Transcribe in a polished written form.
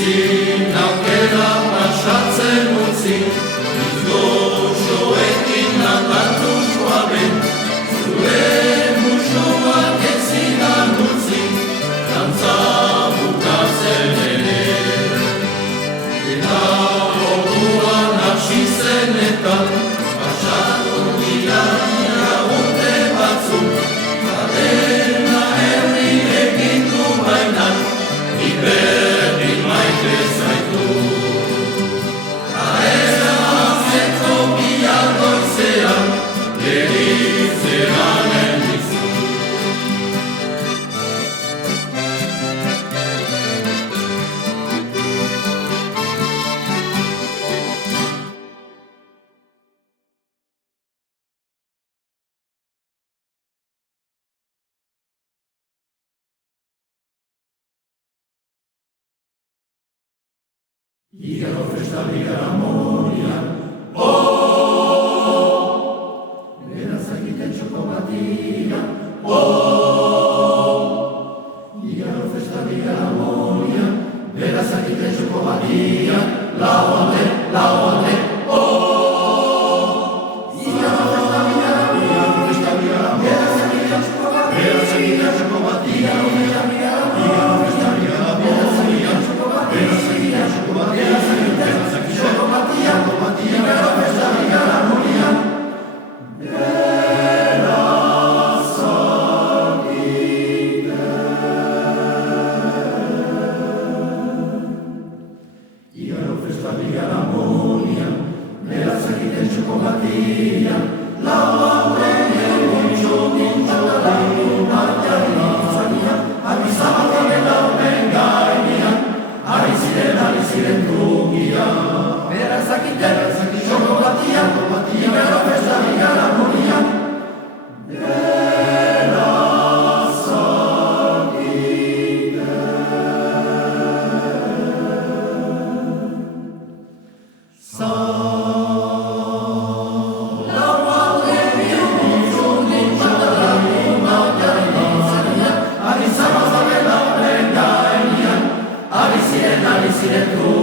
Ezin aukera pasatzen utzi, izgoxoekin landatu suabe, zure musuak ezin utzi, dantza bukatzen ere. Eta orduan hasi zen eta pasatu dira urte batzuk, kadena herri egin du bainan, berdin maite zaitu. Aera zetzo bihar goizean, leritzean endizu. Igaro festa bigara morian, beraz egiten txoko batian, Igaro festa bigara morian, beraz egiten txoko batian, lau alde, Igaro festa bigara morian, beraz egiten txoko batian, beraz egiten txoko batian, Igaro festa bigara morian, beraz egiten txoko batian, Silentu